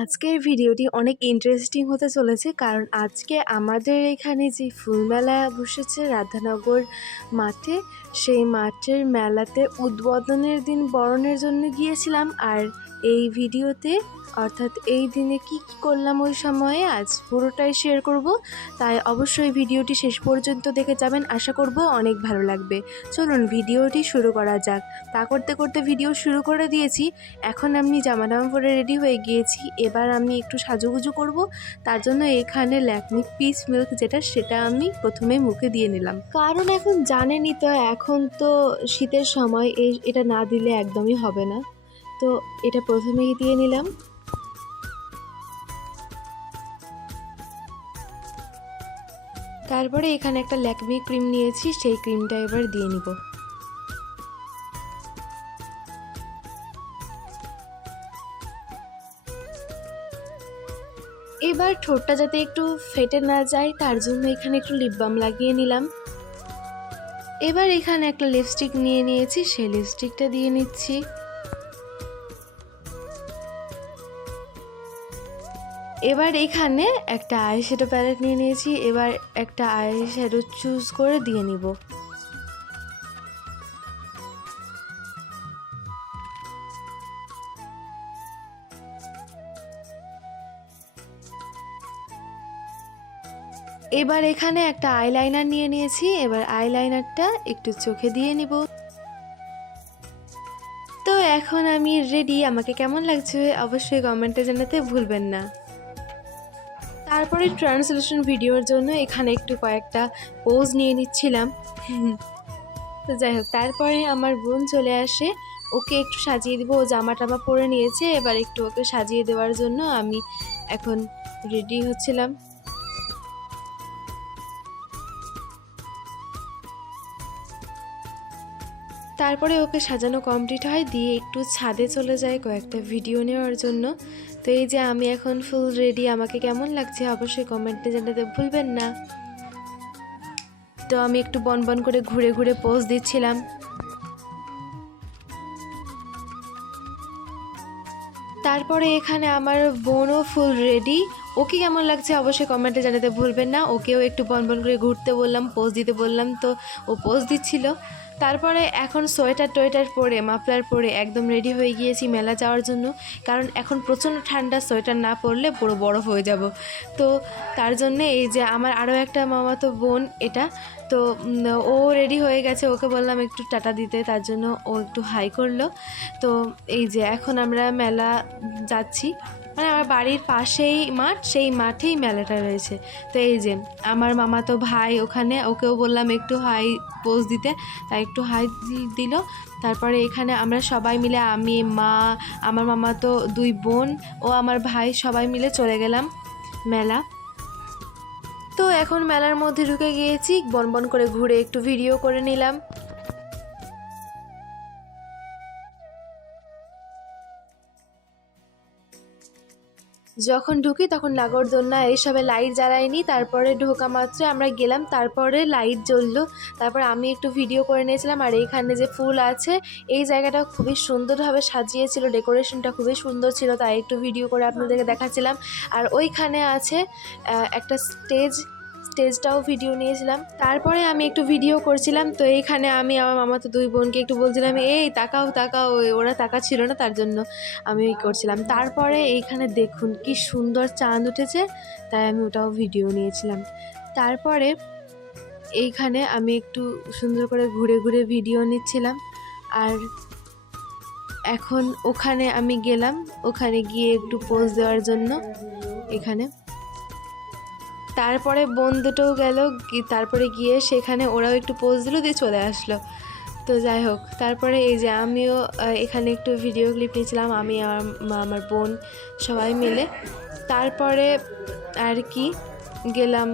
আজকের ভিডিওটি অনেক ইন্টারেস্টিং হতে চলেছে, কারণ আজকে আমাদের এখানে যে ফুলমেলা বসেছে রাধানগর মাঠে, সেই মাঠের মেলাতে উদ্বোধনের দিন বরণের জন্য গিয়েছিলাম। আর এই ভিডিওতে, অর্থাৎ এই দিনে কি কি করলাম ওই সময়ে, আজ পুরোটাই শেয়ার করব। তাই অবশ্যই ভিডিওটি শেষ পর্যন্ত দেখে যাবেন, আশা করব অনেক ভালো লাগবে। চলুন ভিডিওটি শুরু করা যাক। তা করতে করতে ভিডিও শুরু করে দিয়েছি। এখন আমি জামা পরে রেডি হয়ে গিয়েছি। এবার আমি একটু সাজুগুজু করব। তার জন্য এখানে ল্যাকমি পিস মিল্ক যেটা, সেটা আমি প্রথমে মুখে দিয়ে নিলাম। কারণ এখন জানেনই তো, এখন তো শীতের সময়, এই এটা না দিলে একদমই হবে না। তো এটা প্রথমেই দিয়ে নিলাম। তারপরে এখানে একটা ল্যাকমি ক্রিম নিয়েছি, সেই ক্রিমটা এবার দিয়ে নিব। এবার ঠোঁটটা যাতে একটু ফেটে না যায়, তার জন্য এখানে একটু লিপ বাম লাগিয়ে নিলাম। এবার এখানে একটা লিপস্টিক নিয়ে নিয়েছি, সেই লিপস্টিকটা দিয়ে নিচ্ছি। এবার এখানে একটা আই শ্যাডো প্যালেট নিয়ে নিয়েছি, এবার একটা আই শ্যাডো চুজ করে দিয়ে নিব। এবার এখানে একটা আইলাইনার নিয়ে নিয়েছি। এবার আইলাইনারটা একটু চোখে দিয়ে নিব। তো এখন আমি রেডি আমাকে কেমন লাগছে অবশ্যই কমেন্টে জানাতে ভুলবেন না। তারপরে ট্রান্সলেশন ভিডিওর জন্য এখানে একটু কয়েকটা পোজ নিয়ে নিচ্ছিলাম। তো যাই হোক, তারপরে আমার বোন চলে আসে। ওকে একটু সাজিয়ে দিব। ও জামা টামা পরে নিয়েছে। এবার একটু ওকে সাজিয়ে দেওয়ার জন্য আমি এখন রেডি হচ্ছিলাম। তারপরে ওকে সাজানো কমপ্লিট হয়, দিয়ে একটু ছাদে চলে যায় কয়েকটা ভিডিও নেওয়ার জন্য। তো এই যে আমি এখন ফুল রেডি আমাকে কেমন লাগছে অবশ্যই কমেন্টে জানাতে ভুলবেন না। তো আমি একটু বন বন করে ঘুরে ঘুরে পোজ দিচ্ছিলাম। তারপরে এখানে আমার বোনও ফুল রেডি ওকে কেমন লাগছে অবশ্যই কমেন্টে জানাতে ভুলবেন না। ওকেও একটু বন বন করে ঘুরতে বললাম পোজ দিতে বললাম, তো ও পোজ দিচ্ছিল। তারপরে এখন সোয়েটার টোয়েটার পরে, মাফলার পরে একদম রেডি হয়ে গিয়েছি মেলা যাওয়ার জন্য। কারণ এখন প্রচণ্ড ঠান্ডা, সোয়েটার না পরলে পুরো বরফ হয়ে যাব। তো তার জন্যে এই যে আমার আরও একটা মামাতো বোন, এটা। তো ও রেডি হয়ে গেছে, ওকে বললাম একটু টাটা দিতে, তার জন্য ও একটু হাই করল। তো এই যে এখন আমরা মেলা যাচ্ছি। মানে আমার বাড়ির পাশেই মাঠ, সেই মাঠেই মেলাটা রয়েছে। তো এই যে, আমার মামা তো ভাই ওখানে, ওকেও বললাম একটু হাই পোজ দিতে, তাই একটু হাই দিল। তারপরে এখানে আমরা সবাই মিলে, আমি, মা, আমার মামা তো দুই বোন, ও আমার ভাই সবাই মিলে চলে গেলাম মেলা। তো এখন মেলার মধ্যে ঢুকে গিয়েছি, বন বন করে ঘুরে একটু ভিডিও করে নিলাম। যখন ঢুকি তখন নাগরদোলনা, এইসবে লাইট জ্বালাইনি, তারপরে ঢোকা মাত্র আমরা গেলাম, তারপরে লাইট জ্বললো। তারপর আমি একটু ভিডিও করে নিয়েছিলাম, আর এইখানে যে ফুল আছে, এই জায়গাটা খুবই সুন্দরভাবে সাজিয়েছিল, ডেকোরেশনটা খুবই সুন্দর ছিল, তাই একটু ভিডিও করে আপনাদেরকে দেখাচ্ছিলাম। আর ওইখানে আছে একটা স্টেজ স্টেজটাও ভিডিও নিয়েছিলাম। তারপরে আমি একটু ভিডিও করছিলাম, তো এইখানে আমি আমার মামা তো দুই বোনকে একটু বলছিলাম, এই, তাকাও তাকাও ওরা তাকাচ্ছিল না, তার জন্য আমি ওই করছিলাম। তারপরে এইখানে দেখুন কি সুন্দর চাঁদ উঠেছে, তাই আমি ওটাও ভিডিও নিয়েছিলাম। তারপরে এইখানে আমি একটু সুন্দর করে ঘুরে ঘুরে ভিডিও নিচ্ছিলাম। আর এখন ওখানে আমি গেলাম, ওখানে গিয়ে একটু পোজ দেওয়ার জন্য, এখানে। তারপরে বোন দুটোও গেল তারপরে গিয়ে সেখানে ওরাও একটু পোজ দিল দিয়ে চলে আসলো। তো যাই হোক, তারপরে এই যে আমিও এখানে একটু ভিডিও ক্লিপ নিয়েছিলাম, আমি আমার বোন সবাই মিলে। তারপরে আর কি, গেলাম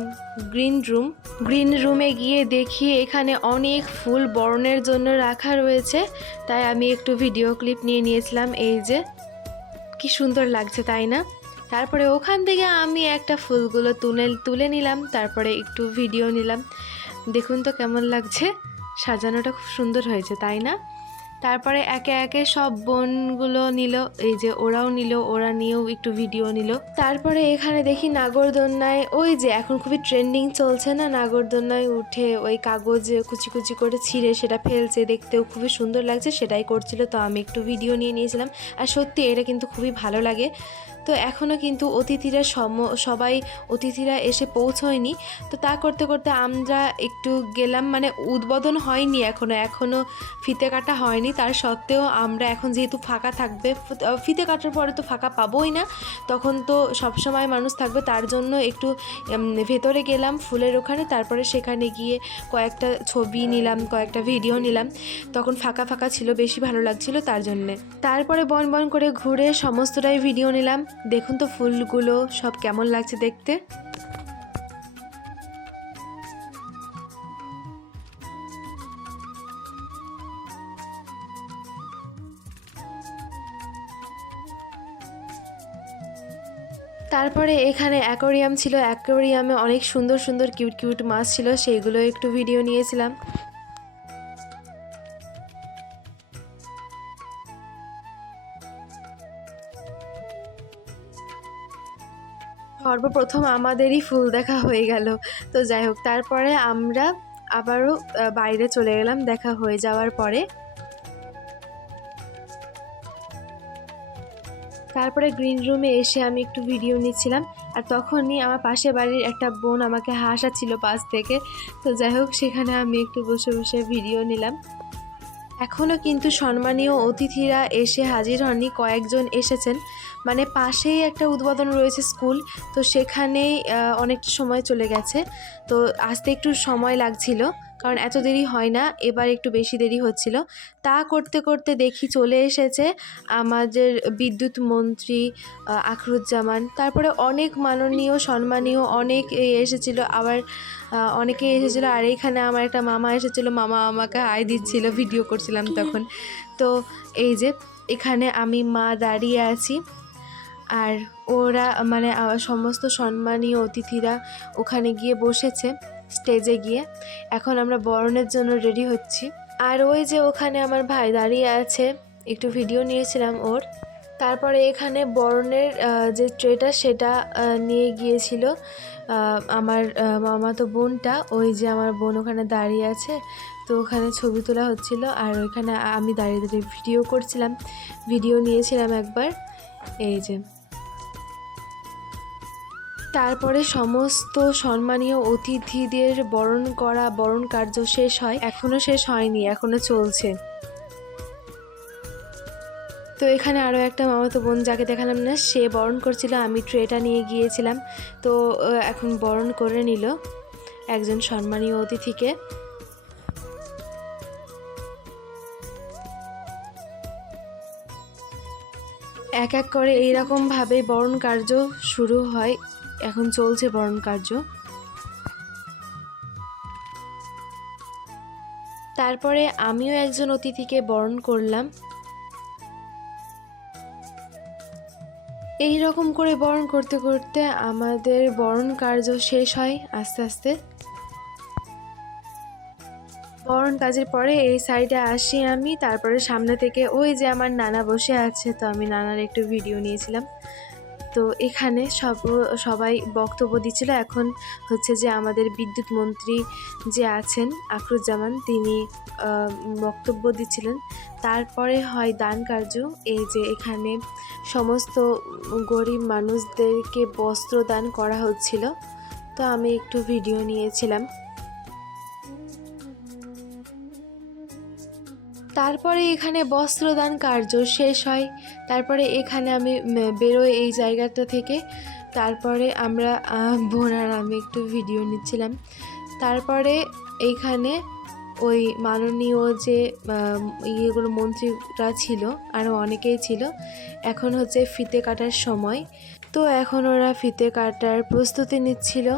গ্রিন রুম গ্রিন রুমে গিয়ে দেখি এখানে অনেক ফুল বরণের জন্য রাখা রয়েছে, তাই আমি একটু ভিডিও ক্লিপ নিয়ে নিয়েছিলাম, এই যে। কি সুন্দর লাগছে, তাই না? তারপরে ওখান থেকে আমি একটা ফুলগুলো তুলে তুলে নিলাম, তারপরে একটু ভিডিও নিলাম। দেখুন তো কেমন লাগছে, সাজানোটা খুব সুন্দর হয়েছে, তাই না? তারপরে একে একে সব বোনগুলো নিল, এই যে ওরাও নিল, ওরা নিয়েও একটু ভিডিও নিল। তারপরে এখানে দেখি নাগরদোলনায় ওই যে এখন খুবই ট্রেন্ডিং চলছে না নাগরদোলনায় উঠে ওই কাগজ কুচি কুচি করে ছিঁড়ে সেটা ফেলছে, দেখতেও খুবই সুন্দর লাগছে, সেটাই করছিল, তো আমি একটু ভিডিও নিয়ে নিয়েছিলাম। আর সত্যি এটা কিন্তু খুবই ভালো লাগে। তো এখনও কিন্তু অতিথিরা সম সবাই অতিথিরা এসে পৌঁছয়নি। তো তা করতে করতে আমরা একটু গেলাম মানে উদ্বোধন হয়নি এখনও এখনও ফিতে কাটা হয়নি। তার সত্ত্বেও আমরা এখন যেহেতু ফাঁকা থাকবে ফিতে কাটার পরে তো ফাঁকা পাবোই না। তখন তো সবসময় মানুষ থাকবে, তার জন্য একটু ভেতরে গেলাম ফুলের ওখানে, তারপরে সেখানে গিয়ে কয়েকটা ছবি নিলাম, কয়েকটা ভিডিও নিলাম। তখন ফাঁকা ফাঁকা ছিল, বেশি ভালো লাগছিল তার জন্যে। তারপরে বন বন করে ঘুরে সমস্তটাই ভিডিও নিলাম। দেখুন তো ফুলগুলো সব কেমন লাগছে দেখতে। তারপরে এখানে অ্যাকোরিয়াম ছিল, অ্যাকোরিয়ামে অনেক সুন্দর সুন্দর কিউট কিউট মাছ ছিল, সেইগুলো একটু ভিডিও নিয়েছিলাম। সর্বপ্রথম আমাদেরই ফুল দেখা হয়ে গেল। তো যাই হোক, তারপরে আমরা আবারও বাইরে চলে গেলাম, দেখা হয়ে যাওয়ার পরে। তারপরে গ্রিন রুমে এসে আমি একটু ভিডিও নিচ্ছিলাম। আর তখনই আমার পাশে বাড়ির একটা বোন আমাকে হাসাচ্ছিল পাশ থেকে। তো যাই হোক, সেখানে আমি একটু বসে বসে ভিডিও নিলাম। এখনও কিন্তু সম্মানীয় অতিথিরা এসে হাজির হননি। কয়েকজন এসেছেন। মানে পাশেই একটা উদ্বোধন রয়েছে স্কুল, তো সেখানেই অনেকটা সময় চলে গেছে। তো আসতে একটু সময় লাগছিল। কারণ এত দেরি হয় না, এবার একটু বেশি দেরি হচ্ছিল। তা করতে করতে দেখি চলে এসেছে আমাদের বিদ্যুৎ মন্ত্রী আখরুজ্জামান। তারপরে অনেক মাননীয়, সম্মানীয় অনেক এসেছিল। আবার অনেকে এসেছিল। আর এইখানে আমার একটা মামা এসেছিল। মামা আমাকে আয় দিচ্ছিল, ভিডিও করছিলাম তখন। তো এই যে, এখানে আমি মা দাঁড়িয়ে আছি। আর ওরা মানে সমস্ত সম্মানীয় অতিথিরা ওখানে গিয়ে বসেছে। স্টেজে গিয়ে এখন আমরা বরণের জন্য রেডি হচ্ছি। আর ওই যে ওখানে আমার ভাই দাঁড়িয়ে আছে, একটু ভিডিও নিয়েছিলাম ওর। তারপরে এখানে বরণের যে ট্রেটা সেটা নিয়ে গিয়েছিল আমার মামাতো বোনটা। ওই যে আমার বোন ওখানে দাঁড়িয়ে আছে, তো ওখানে ছবি তোলা হচ্ছিল। আর ওইখানে আমি দাঁড়িয়ে দাঁড়িয়ে ভিডিও করছিলাম। ভিডিও নিয়েছিলাম একবার। এই যে তারপরে সমস্ত সম্মানীয় অতিথিদের বরণ করা বরণ কার্য শেষ হয়, এখনও শেষ হয়নি, এখনও চলছে। তো এখানে আরও একটা মামাতো বোন যাকে দেখালাম না, সে বরণ করছিল, আমি ট্রেটা নিয়ে গিয়েছিলাম। তো এখন বরণ করে নিল একজন সম্মানীয় অতিথিকে। এক এক করে এইরকমভাবে বরণ কার্য শুরু হয়। এখন চলছে বরণ কার্য তারপরে আমিও একজন অতিথিকে বরণ করলাম। এই রকম করে বরণ করতে করতে আমাদের বরণ কার্য শেষ হয় আস্তে আস্তে। বরণ কাজের পরে এই সাইডে আসি আমি। তারপরে সামনে থেকে ওই যে আমার নানা বসে আছে, তো আমি নানার একটু ভিডিও নিয়েছিলাম। তো এখানে সব, সবাই বক্তব্য দিচ্ছিল। এখন হচ্ছে যে আমাদের বিদ্যুৎ মন্ত্রী যে আছেন আখরুজ্জামান তিনি বক্তব্য দিচ্ছিলেন। তারপরে হয় দান কার্য, এই যে এখানে সমস্ত গরিব মানুষদেরকে বস্ত্র দান করা হচ্ছিল। তো আমি একটু ভিডিও নিয়েছিলাম। তারপরে এখানে বস্ত্রদান কার্য শেষ হয়। তারপরে এখানে আমি বেরোই এই জায়গাটা থেকে। তারপরে আমরা আহ, বোন আমি একটু ভিডিও নিচ্ছিলাম। তারপরে এইখানে ওই মাননীয় যে ইয়েগুলো মন্ত্রীরা ছিল আরও অনেকেই ছিল এখন হচ্ছে ফিতে কাটার সময়। তো এখন ওরা ফিতে কাটার প্রস্তুতি নিচ্ছিল।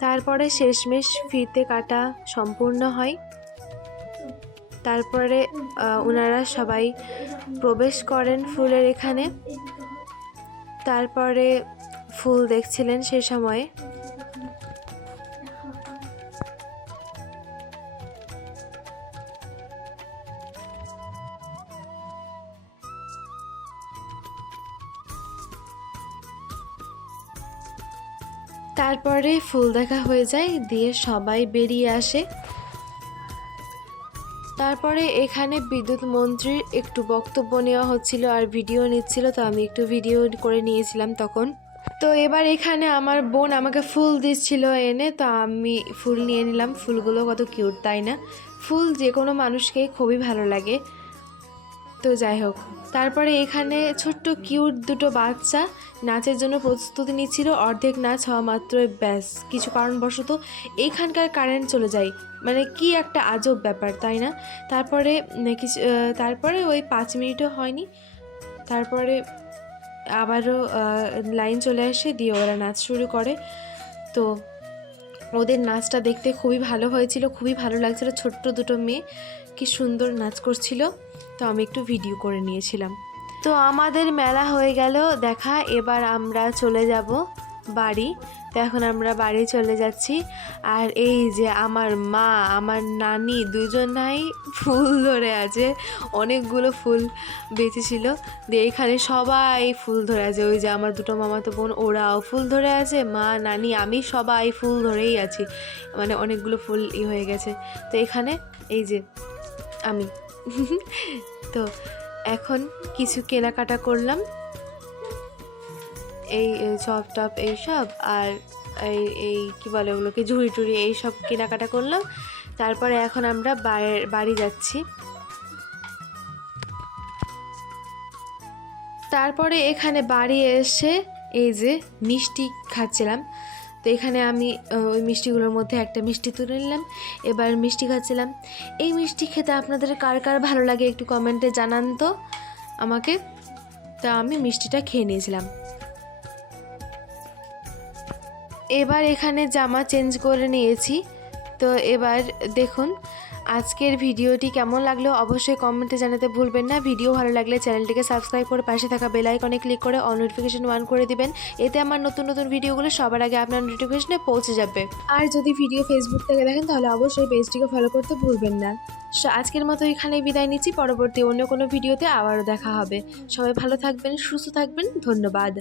তারপরে শেষমেশ ফিতে কাটা সম্পূর্ণ হয়। তারপরে ওনারা সবাই প্রবেশ করেন ফুলের এখানে। তারপরে ফুল দেখছিলেন সে সময়ে। তারপরে ফুল দেখা হয়ে যায়, দিয়ে সবাই বেরিয়ে আসে। তারপরে এখানে বিদ্যুৎ মন্ত্রীর একটু বক্তব্য নেওয়া হচ্ছিল আর ভিডিও নিচ্ছিল, তো আমি একটু ভিডিও করে নিয়েছিলাম তখন। তো এবার এখানে আমার বোন আমাকে ফুল দিচ্ছিল এনে, তো আমি ফুল নিয়ে নিলাম। ফুলগুলো কত কিউট তাই না? ফুল যে কোনো মানুষকেই খুবই ভালো লাগে। তো যাই হোক। তারপরে এখানে ছোট্ট কিউট দুটো বাচ্চা নাচের জন্য প্রস্তুতি নিচ্ছিল। অর্ধেক নাচ হওয়া মাত্রই ব্যাস। কিছু কারণবশত এইখানকার কারেন্ট চলে যায়। মানে কি একটা আজব ব্যাপার, তাই না? তারপরে কিছু তারপরে ওই পাঁচ মিনিটও হয়নি। তারপরে আবারও লাইন চলে আসে, দিয়ে ওরা নাচ শুরু করে। তো ওদের নাচটা দেখতে খুবই ভালো হয়েছিল, খুবই ভালো লাগছিল। ছোট্ট দুটো মেয়ে, কি সুন্দর নাচ করছিল। তো আমি একটু ভিডিও করে নিয়েছিলাম। তো আমাদের মেলা হয়ে গেল, দেখা, এবার আমরা চলে যাব বাড়ি। তো এখন আমরা বাড়ি চলে যাচ্ছি। আর এই যে আমার মা, আমার নানি দুজনাই ফুল ধরে আছে। অনেকগুলো ফুল বেঁচেছিল। দিয়ে এখানে সবাই ফুল ধরে আছে। ওই যে আমার দুটো মামাতো বোন, ওরাও ফুল ধরে আছে। মা, নানি, আমি সবাই ফুল ধরেই আছি। মানে অনেকগুলো ফুল ই হয়ে গেছে। তো এখানে এই যে আমি। তো এখন কিছু কেনাকাটা করলাম। এই চপ টপ এইসব আর এই এই কী বলে ওগুলোকে, ঝুড়ি টুড়ি এইসব কেনাকাটা করলাম। তারপরে এখন আমরা বাড়ি যাচ্ছি। তারপরে এখানে বাড়ি এসে এই যে মিষ্টি খাচ্ছিলাম। তো এখানে আমি ওই মিষ্টিগুলোর মধ্যে একটা মিষ্টি তুলে নিলাম। এবার মিষ্টি খাচ্ছিলাম। এই মিষ্টি খেতে আপনাদের কার কার ভালো লাগে একটু কমেন্টে জানান তো আমাকে। তা আমি মিষ্টিটা খেয়ে নিয়েছিলাম। এবার এখানে জামা চেঞ্জ করে নিয়েছি। তো এবার দেখুন আজকের ভিডিওটি কেমন লাগল অবশ্যই কমেন্টে জানাতে ভুলবেন না। ভিডিও ভালো লাগলে চ্যানেলটিকে সাবস্ক্রাইব করে পাশে থাকা বেল আইকনে ক্লিক করে অল নোটিফিকেশন ওয়ান করে দিবেন। এতে আমার নতুন নতুন ভিডিওগুলো সবার আগে আপনার নোটিফিকেশনে পৌঁছে যাবে। আর যদি ভিডিও ফেসবুক থেকে দেখেন, তাহলে অবশ্যই পেজটিকে ফলো করতে ভুলবেন না। আজকের মতো এখানেই বিদায় নিচ্ছি। পরবর্তী অন্য কোনো ভিডিওতে আবারও দেখা হবে। সবাই ভালো থাকবেন, সুস্থ থাকবেন। ধন্যবাদ।